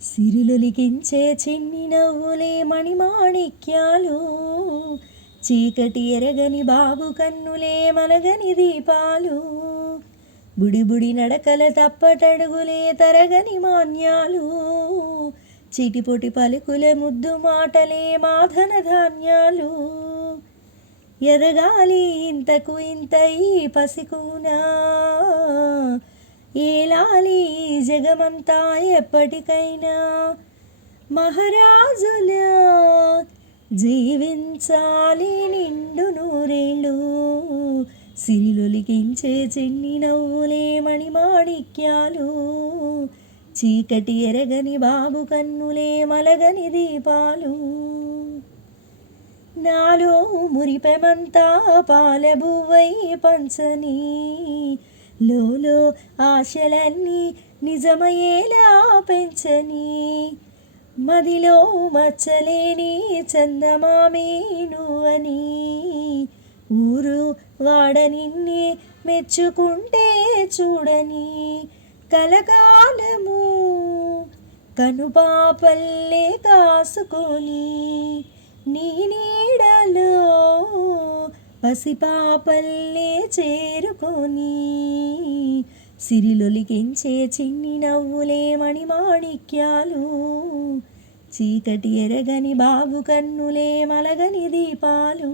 సిరులొలికించే చిన్ని నవ్వులే మణిమాణిక్యాలు, చీకటి ఎరగని బాబు కన్నులే మలగని దీపాలు, బుడిబుడి నడకల తప్పటడుగులే తరగని మాన్యాలు, చిటిపొటి పలుకుల ముద్దు మాటలే మాధన ధాన్యాలు. ఎదగాలి ఇంతకు ఇంత ఈ పసికూనా, ఏలాలి జగమంతా ఎప్పటికైనా, మహారాజులా జీవించాలి నిండు నూరేళ్ళు, సిరిలొలికించే చిన్ని నవ్వులే మణిమాణిక్యాలు, చీకటి ఎరగని బాబు కన్నులే మలగని దీపాలు. నాలో మురిపెమంతా పాలబువ్వై పంచని, లోలో ఆశలన్నీ నిజమయ్యేలా పెంచని, మదిలో మచ్చలేని చందమామే నువ్వని, ఊరు వాడ నిన్నే మెచ్చుకుంటే చూడని, కలకాలము కనుపాపల్లే కాసుకొని, నీ నీడలో పసిపాపల్లే చేరుకొని, సిరిలొలికించే చిన్ని నవ్వులే మణిమాణిక్యాలు, చీకటి ఎరగని బాబు కన్నులే మలగని దీపాలు,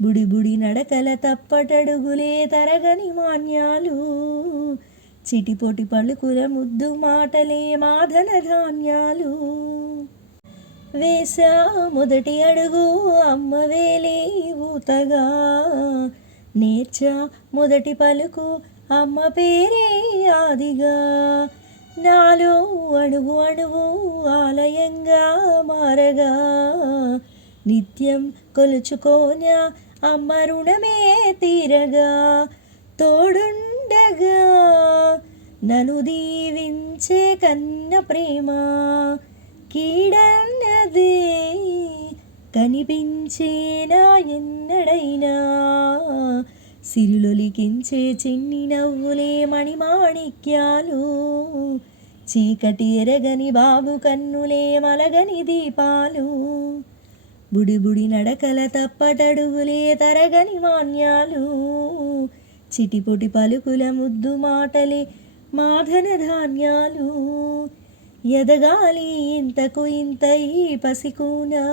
బుడిబుడి నడకల తప్పటడుగులే తరగని మాన్యాలు, చిటిపొటి పలుకుల ముద్దు మాటలే మాధన ధాన్యాలు. వేసా మొదటి అడుగు అమ్మ వేలి ఊతగా, నేర్చా మొదటి పలుకు అమ్మ పేరే ఆదిగా, నాలో అణువు అణువు ఆలయంగా మారగా, నిత్యం కొలుచుకోనా అమ్మ రుణమే తీరగా, తోడుండగా నన్ను దీవించే కన్న ప్రేమ, కీడన్నదే కనిపించేనా ఎన్నడైనా, సిరులొలికించే చిన్ని నవ్వులే మణిమాణిక్యాలు, చీకటి ఎరగని బాబు కన్నులే మలగని దీపాలు, బుడిబుడి నడకల తప్పటడుగులే తరగని మాన్యాలు, చిటిపొటి పలుకుల ముద్దు మాటలే మాధన ధాన్యాలు. ఎదగాలి ఇంతకు ఇంత ఈ పసికూనా,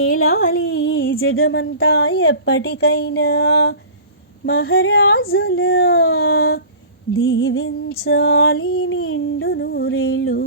ఏలాలి జగమంతా ఎప్పటికైనా, మహారాజులా దీవించాలి నిండు నూరేళ్ళు.